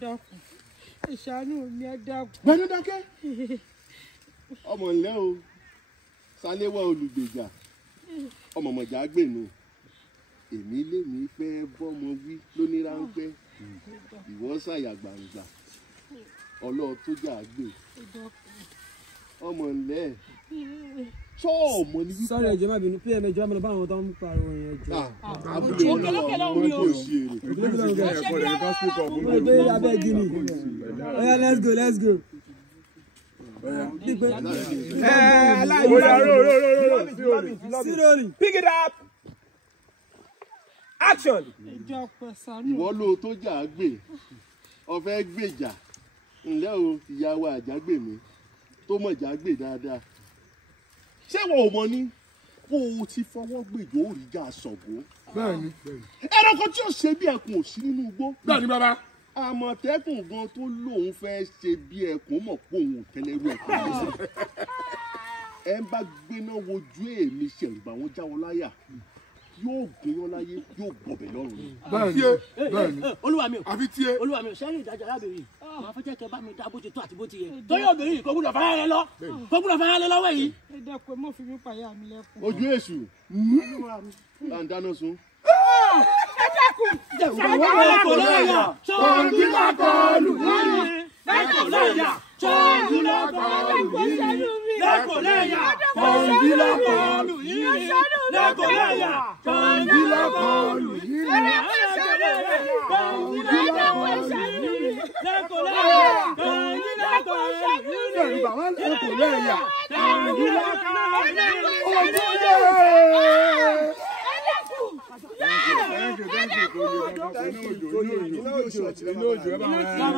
dákun. Ìṣàánú mi ẹ dákun. Gbẹ́nu dákẹ́. Ọmọ ńlẹ́ o, Sáléwá olùgbèjà, ọmọ mọ̀já gbènú. Èmi lèmi fẹ́ bọ́mọ wí lóní ráńpẹ́. Ìwọ ṣàyà gbàǹgbà. Ọlọ́ọ̀ tó jà gbè. Ọmọ ńlẹ́. Ọmọ ni wípé. Sọ́ọ̀rì ẹ̀jẹ̀ má bínú pé ẹ̀mẹjọ́ àmọ́ bá àwọn tó ń pariwo yẹn jẹ́. Abúlé wọn lọ abẹ́ gíní. Oya let's go. Pick it up. Action. Ìwọ ló tó jà gbè. Ó fẹ́ gbèjà. Ǹlẹ́ o, ìyàwó àjágbè mi tó mọ̀ jágbè dáadáa. Ṣé wọn ò mọ ní kó o ti fọwọ́ gbèjò òrìjà Ṣàngó? Bẹ́ẹ̀ni. Ẹranko tí ó ṣe bí ẹkùn ò sí nínú igbó. Bẹ́ẹ̀ni bàbá. Àmọ̀tẹ́kùn gan tó lóun fẹ́ ṣe bí ẹkùn mọ̀ pé òun ò tẹ́lẹ̀rú ẹkùn lẹ́sẹ̀. Ẹ ń bá gbéná wojú èmi ṣẹ̀rùbà wọn já wọn láyà yóò gúnyán láyé yóò gbọ̀bẹ̀ lọ́rùn. Bẹ́ẹ̀ni. Olúwa mi o. Àbí tiẹ̀. Olúwa mi o. Ṣé ní ìdájọ́ arábìnrin? Màá fẹ́ jẹ́ kẹ́ bá mi dá bó ti tó àti bó ti yẹ. Torí obìnrin yìí kò gbúdọ̀ fara rẹ lọ. Kò gbúdọ̀ fara rẹ lọ́wọ́ yìí. Ẹ dákun ẹ mọ̀ fi mí pàyà mi lẹ́kùn. Ojú èṣù. Là ń dáná sun. Ẹ dákun. Kọ̀ǹgílá kọlù yìí. Lẹ́kọ̀ọ́lẹ́yà. Kọ̀ǹgílá kọlù yìí. Lẹ́kọ̀ọ́lẹ́yà. Kọ̀ǹgílá kọlù yìí. Lẹ́kọ̀ọ́lẹ́yà. Kọ̀ǹgílá kọlù yìí. Yorùbá wọn lẹ́kọ̀ọ́ lẹ́yà. Thank you.